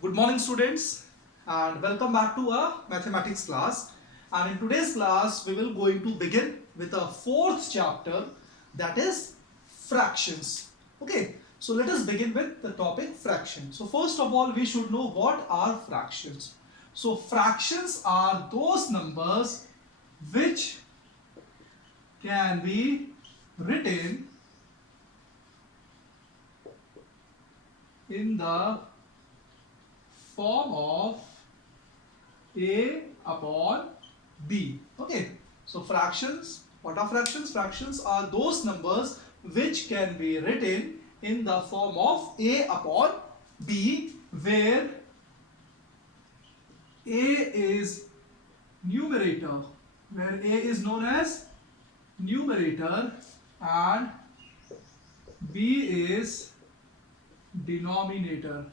Good morning students and welcome back to our mathematics class, and in today's class we will going to begin with a fourth chapter, that is fractions. Okay, so let us begin with the topic fraction. So first of all we should know what are fractions. So fractions are those numbers which can be written in the form of a upon b. Okay, so fractions, what are fractions? Fractions are those numbers which can be written in the form of a upon b, where a is numerator, where a is known as numerator and b is denominator.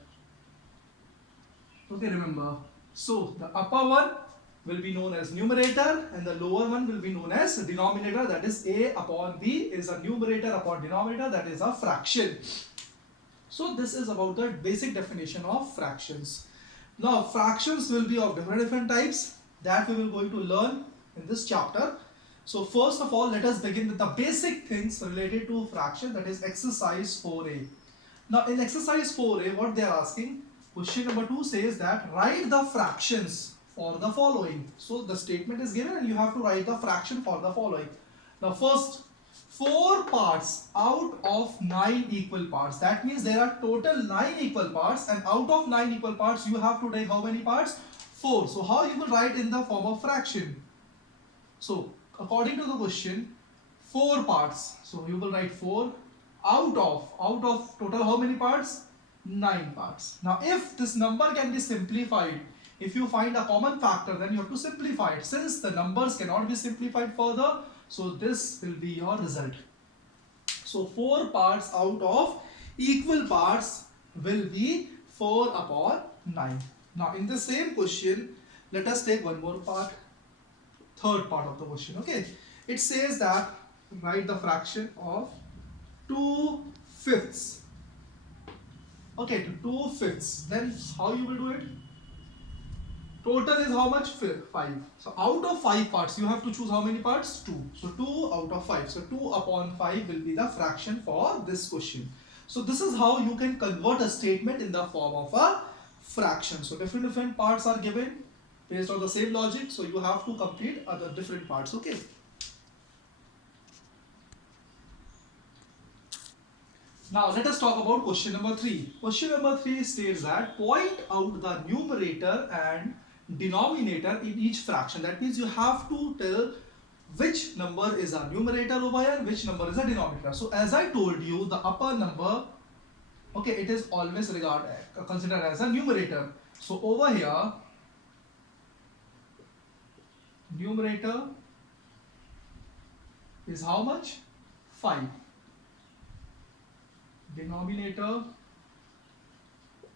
Okay, remember. So the upper one will be known as numerator and the lower one will be known as denominator, that is a upon b is a numerator upon denominator, that is a fraction. So this is about the basic definition of fractions. Now fractions will be of different types that we will going to learn in this chapter. So first of all, let us begin with the basic things related to fraction, that is exercise 4a. Now in exercise 4a, what they are asking, question number 2 says that write the fractions for the following. So the statement is given and you have to write the fraction for the following. Now first, 4 parts out of 9 equal parts. That means there are total 9 equal parts, and out of 9 equal parts you have to take how many parts? 4. So how you will write in the form of fraction? So according to the question, 4 parts. So you will write 4 out of total how many parts? 9 parts. Now if this number can be simplified, if you find a common factor, then you have to simplify it. Since the numbers cannot be simplified further, so this will be your result. So 4 parts out of equal parts will be 4 upon 9. Now in the same question, let us take one more part, third part of the question. Okay, it says that write the fraction of 2/5. Okay, to 2/5. Then how you will do it? Total is how much? 5. So out of 5 parts, you have to choose how many parts? 2. So 2 out of 5. So 2 upon 5 will be the fraction for this question. So this is how you can convert a statement in the form of a fraction. So different parts are given based on the same logic. So you have to complete other different parts. Okay. Now let us talk about question number 3. Question number 3 states that point out the numerator and denominator in each fraction. That means you have to tell which number is a numerator over here, which number is a denominator. So as I told you, the upper number, okay, it is always considered as a numerator. So over here, numerator is how much? 5. Denominator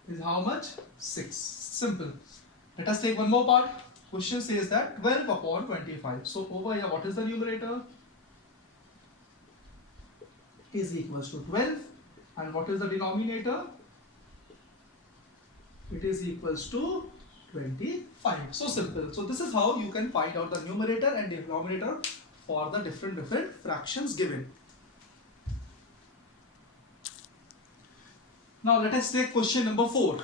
is how much? 6. Simple. Let us take one more part. Question says that 12 upon 25. So over here, what is the numerator? Is equals to 12. And what is the denominator? It is equals to 25. So simple. So this is how you can find out the numerator and denominator for the different fractions given. Now let us take question number 4.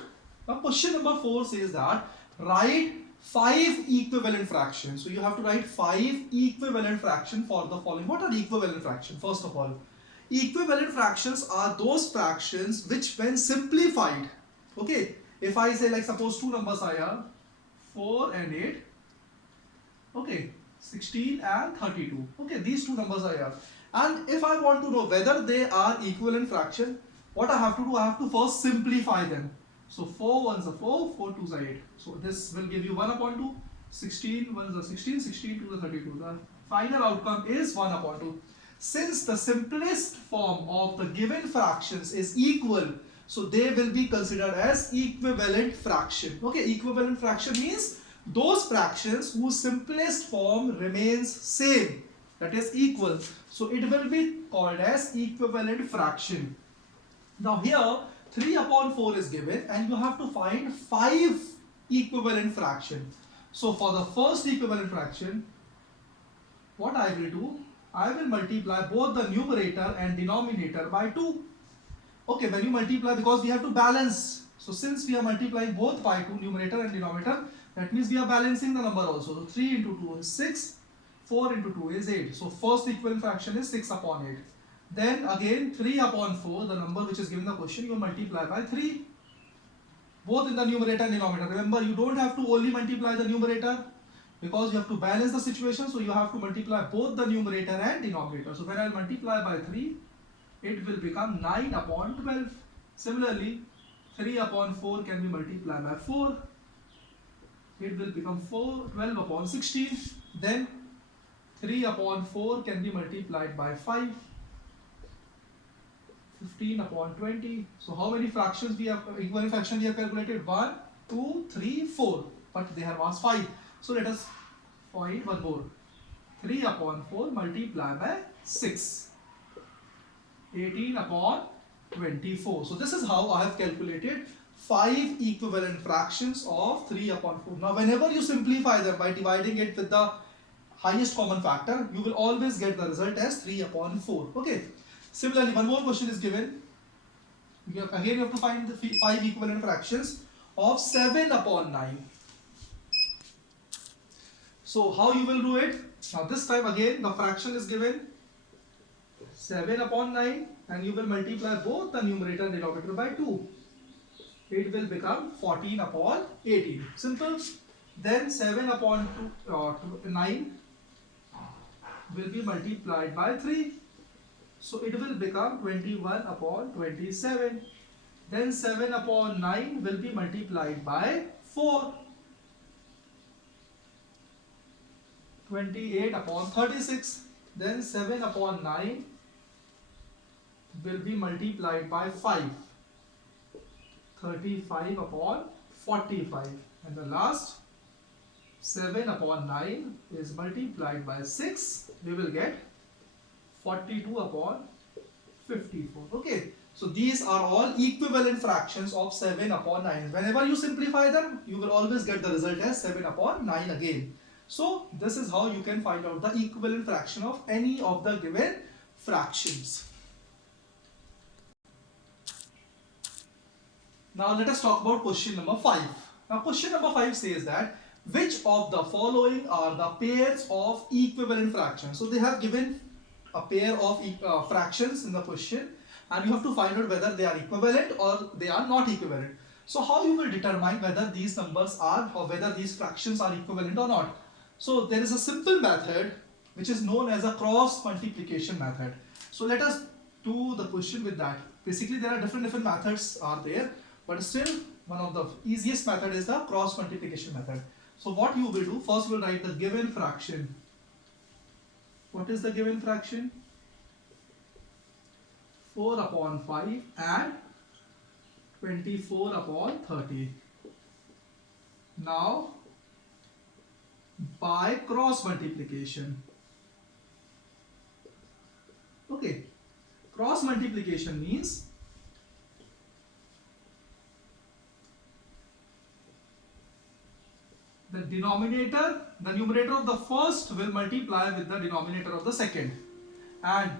Now question number 4 says that write 5 equivalent fractions. So you have to write 5 equivalent fractions for the following. What are equivalent fractions? First of all, equivalent fractions are those fractions which when simplified, okay, if I say like suppose two numbers are here, 4 and 8, okay, 16 and 32, okay, these two numbers are here, and if I want to know whether they are equivalent fraction, what I have to do? I have to first simplify them. So 4 ones are 4, 4 twos are 8. So this will give you 1 upon 2, 16 ones are 16, 16 twos are 32. The final outcome is 1 upon 2. Since the simplest form of the given fractions is equal, so they will be considered as equivalent fraction. Okay, equivalent fraction means those fractions whose simplest form remains same, that is equal. So it will be called as equivalent fraction. Now here 3 upon 4 is given and you have to find 5 equivalent fraction. So for the first equivalent fraction, what I will do, I will multiply both the numerator and denominator by 2. Okay, when you multiply, because we have to balance. So since we are multiplying both by 2, numerator and denominator, that means we are balancing the number also. So 3 into 2 is 6, 4 into 2 is 8. So first equivalent fraction is 6 upon 8. Then again 3 upon 4, the number which is given in the question, you multiply by 3. Both in the numerator and denominator. Remember, you don't have to only multiply the numerator because you have to balance the situation. So you have to multiply both the numerator and denominator. So when I multiply by 3, it will become 9 upon 12. Similarly, 3 upon 4 can be multiplied by 4. It will become 12 upon 16. Then 3 upon 4 can be multiplied by 5. 15 upon 20. So how many fractions we have, equivalent fraction we have calculated? 1, 2, 3, 4. But they have asked 5. So let us find one more. 3 upon 4 multiplied by 6. 18 upon 24. So this is how I have calculated 5 equivalent fractions of 3 upon 4. Now whenever you simplify them by dividing it with the highest common factor, you will always get the result as 3 upon 4. Okay. Similarly, one more question is given. Again, you have to find the 5 equivalent fractions of 7 upon 9. So how you will do it? Now this time again, the fraction is given 7 upon 9 and you will multiply both the numerator and denominator by 2. It will become 14 upon 18. Simple. Then 7 upon 9 will be multiplied by 3. So it will become 21 upon 27. Then 7 upon 9 will be multiplied by 4. 28 upon 36. Then 7 upon 9 will be multiplied by 5. 35 upon 45. And the last 7 upon 9 is multiplied by 6. We will get 42 upon 54. Okay. So these are all equivalent fractions of 7 upon 9. Whenever you simplify them, you will always get the result as 7 upon 9 again. So this is how you can find out the equivalent fraction of any of the given fractions. Now let us talk about question number 5. Now question number 5 says that which of the following are the pairs of equivalent fractions? So they have given a pair of fractions in the question and you have to find out whether they are equivalent or they are not equivalent. So how you will determine whether these numbers are or whether these fractions are equivalent or not? So there is a simple method which is known as a cross multiplication method. So let us do the question with that. Basically there are different methods are there, but still one of the easiest method is the cross multiplication method. So what you will do, first you will write the given fraction. What is the given fraction? 4 upon 5 and 24 upon 30. Now by cross multiplication. Okay, cross multiplication means the numerator of the first will multiply with the denominator of the second, and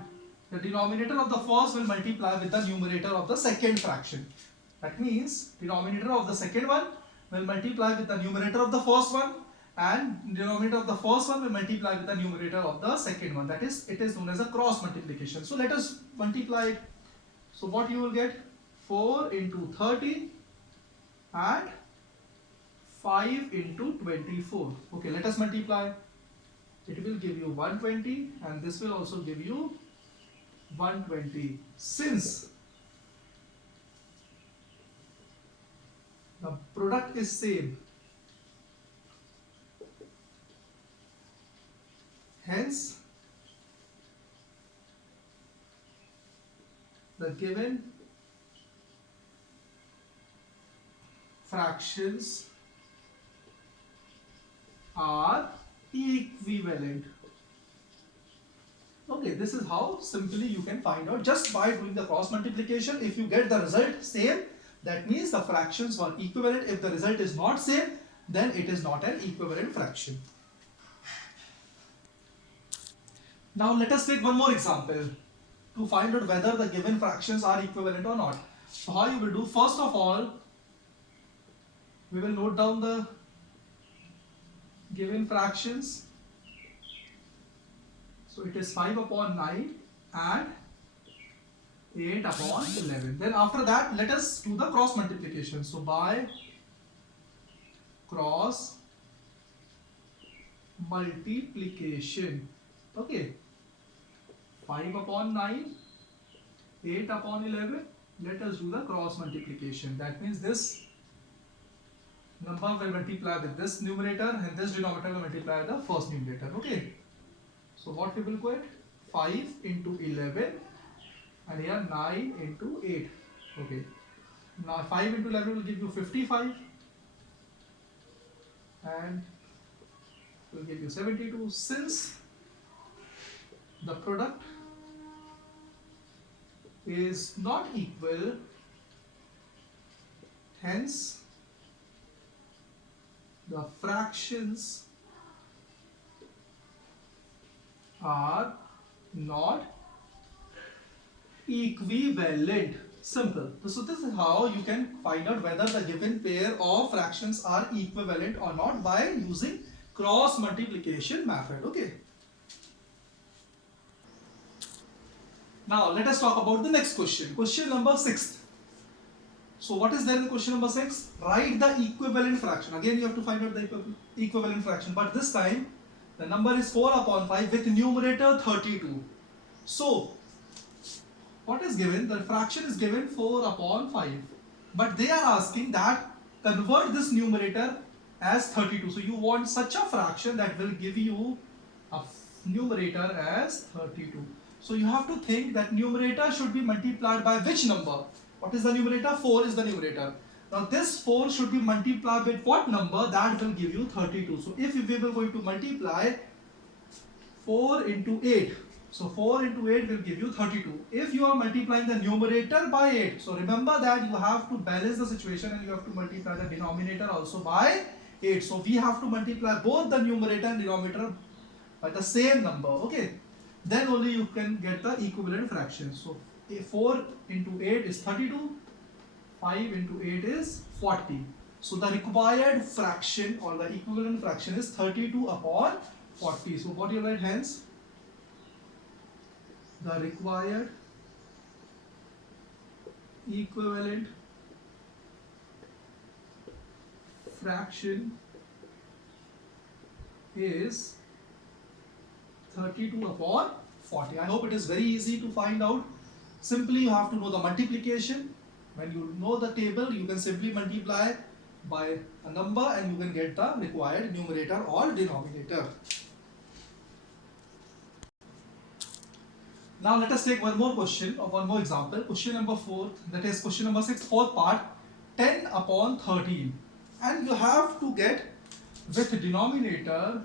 the denominator of the first will multiply with the numerator of the second fraction. That means denominator of the second one will multiply with the numerator of the first one, and denominator of the first one will multiply with the numerator of the second one. That is, it is known as a cross multiplication. So let us multiply it. So what you will get? 4 into 30 and 5 into 24. Okay, let us multiply. It will give you 120 and this will also give you 120. Since the product is same, hence the given fractions are equivalent. Okay, this is how simply you can find out just by doing the cross multiplication. If you get the result same, that means the fractions were equivalent. If the result is not same, then it is not an equivalent fraction. Now let us take one more example to find out whether the given fractions are equivalent or not. So how you will do? First of all, we will note down the given fractions. So it is 5 upon 9 and 8 upon 11. Then after that, let us do the cross multiplication. So by cross multiplication, okay, 5 upon 9, 8 upon 11, let us do the cross multiplication. That means this number will multiply with this numerator and this denominator will multiply the first numerator, okay. So what we will get? 5 into 11 and here 9 into 8, okay. Now 5 into 11 will give you 55 and will give you 72. Since the product is not equal, hence the fractions are not equivalent. Simple. So this is how you can find out whether the given pair of fractions are equivalent or not by using cross multiplication method, okay. Now let us talk about the next question. Question number 6. So what is there in question number 6? Write the equivalent fraction. Again you have to find out the equivalent fraction, but this time the number is 4 upon 5 with numerator 32. So what is given? The fraction is given 4 upon 5. But they are asking that convert this numerator as 32. So you want such a fraction that will give you a numerator as 32. So you have to think that numerator should be multiplied by which number? What is the numerator? 4 is the numerator. Now this 4 should be multiplied with what number? That will give you 32. So if we were going to multiply 4 into 8, so 4 into 8 will give you 32. If you are multiplying the numerator by 8, so remember that you have to balance the situation and you have to multiply the denominator also by 8. So we have to multiply both the numerator and denominator by the same number, okay. Then only you can get the equivalent fraction. So 4 into 8 is 32, 5 into 8 is 40. So the required fraction or the equivalent fraction is 32 upon 40. So what do you write hence? The required equivalent fraction is 32 upon 40. I hope it is very easy to find out. Simply you have to know the multiplication. When you know the table, you can simply multiply by a number and you can get the required numerator or denominator. Now let us take one more question or one more example. Question number 4, that is question number 6, fourth part, 10 upon 13. And you have to get with denominator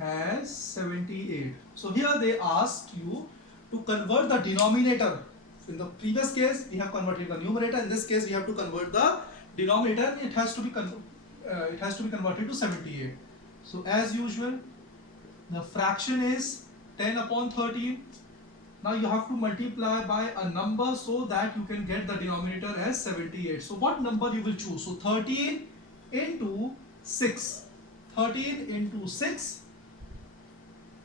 as 78. So here they asked you to convert the denominator. In the previous case, we have converted the numerator. In this case, we have to convert the denominator. It has to be converted to 78. So as usual, the fraction is 10 upon 13. Now you have to multiply by a number so that you can get the denominator as 78. So what number you will choose? So 13 into 6. 13 into 6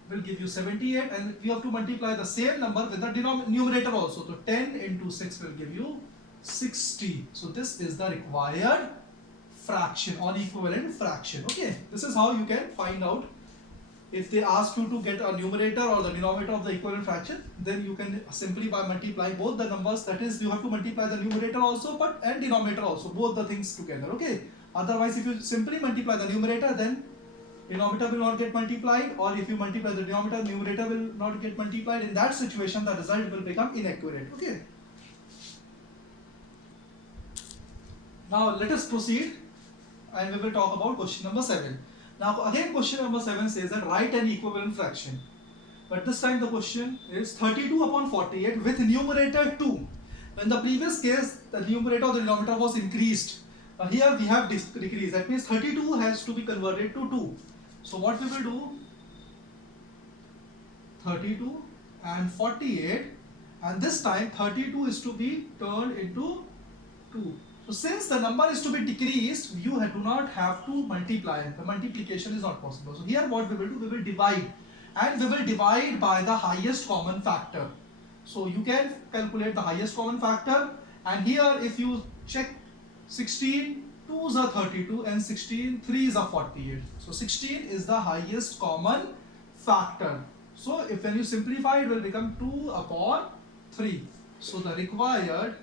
will give you 78, and we have to multiply the same number with the numerator also. So 10 into 6 will give you 60. So this is the required fraction or equivalent fraction. Okay, this is how you can find out. If they ask you to get a numerator or the denominator of the equivalent fraction, then you can simply by multiplying both the numbers, that is you have to multiply the numerator also and denominator also, both the things together, okay. Otherwise if you simply multiply the numerator, then denominator will not get multiplied, or if you multiply the denominator, numerator will not get multiplied. In that situation the result will become inaccurate, okay. Now let us proceed and we will talk about question number 7. Now again question number 7 says that write an equivalent fraction. But this time the question is 32 upon 48 with numerator 2. In the previous case, the numerator or the denominator was increased. Here we have decreased. That means 32 has to be converted to 2. So what we will do, 32 and 48, and this time 32 is to be turned into 2. So since the number is to be decreased, you do not have to multiply. The multiplication is not possible. So here what we will do, we will divide. And we will divide by the highest common factor. So you can calculate the highest common factor. And here if you check 16 2s are 32 and 16 3s are 48. So 16 is the highest common factor. So if when you simplify, it will become 2 upon 3. So the required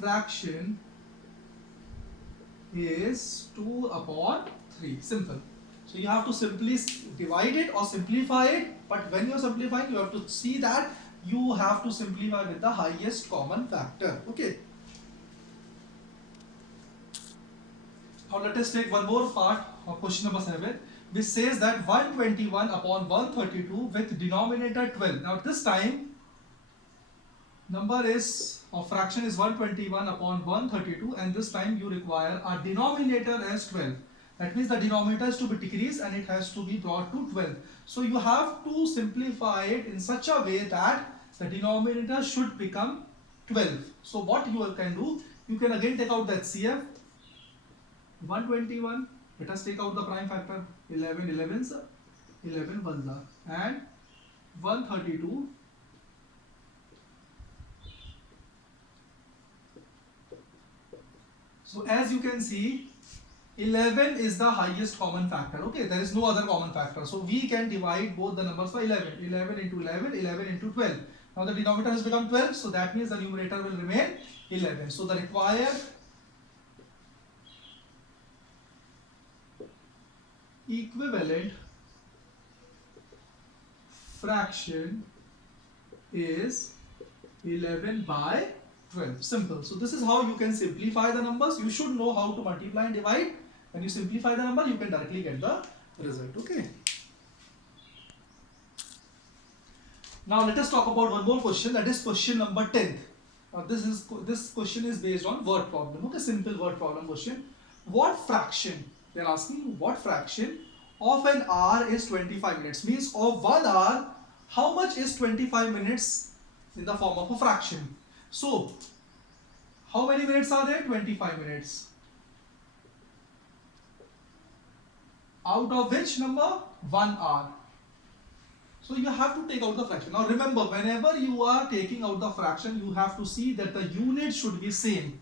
fraction is 2 upon 3. Simple. So you have to simply divide it or simplify it, but when you are simplifying, you have to see that you have to simplify with the highest common factor. Okay. Now let us take one more part of question number 7, which says that 121 upon 132 with denominator 12. Now this time number is or fraction is 121 upon 132, and this time you require a denominator as 12. That means the denominator is to be decreased and it has to be brought to 12. So you have to simplify it in such a way that the denominator should become 12. So what you can do, you can again take out the HCF. 121, let us take out the prime factor. 11 11s, 11 1s are, and 132. So as you can see, 11 is the highest common factor. Okay, there is no other common factor. So we can divide both the numbers by 11. 11 into 11, 11 into 12. Now the denominator has become 12, so that means the numerator will remain 11. So the required equivalent fraction is 11 by 12. Simple. So this is how you can simplify the numbers. You should know how to multiply and divide. When you simplify the number, you can directly get the result. Okay. Now let us talk about one more question, that is question number 10. Now this question is based on word problem. Okay, simple word problem question. What fraction? They are asking what fraction of an hour is 25 minutes. Means of 1 hour, how much is 25 minutes in the form of a fraction? So, how many minutes are there? 25 minutes. Out of which number? 1 hour. So you have to take out the fraction. Now remember, whenever you are taking out the fraction, you have to see that the unit should be same.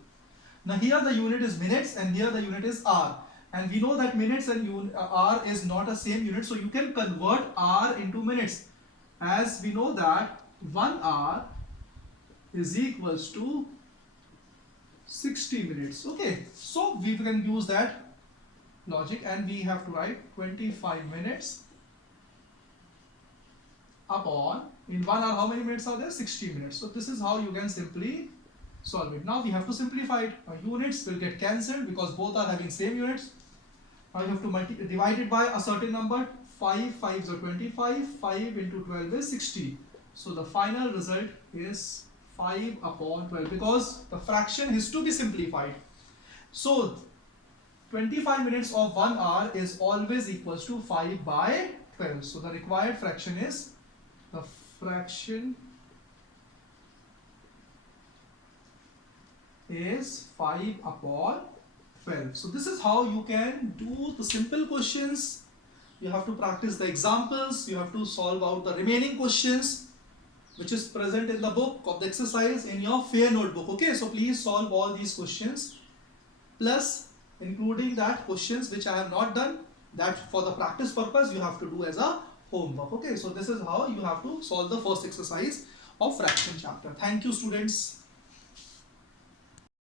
Now here the unit is minutes and here the unit is hour. And we know that minutes and hour is not a same unit. So you can convert hour into minutes. As we know that 1 hour is equals to 60 minutes. Okay, so we can use that logic and we have to write 25 minutes upon, in 1 hour how many minutes are there? 60 minutes. So this is how you can simply solve it. Now we have to simplify it. Now units will get cancelled because both are having same units. Now you have to divide it by a certain number. 5 5s are 25, 5 into 12 is 60. So the final result is 5 upon 12 because the fraction is to be simplified. So 25 minutes of 1 hour is always equals to 5 by 12. So the required fraction is, the fraction is 5 upon 12. So this is how you can do the simple questions. You have to practice the examples. You have to solve out the remaining questions which is present in the book of the exercise in your fair notebook. Okay, so please solve all these questions, plus including that questions which I have not done, that for the practice purpose you have to do as a homework. Okay, so this is how you have to solve the first exercise of fraction chapter. Thank you, students.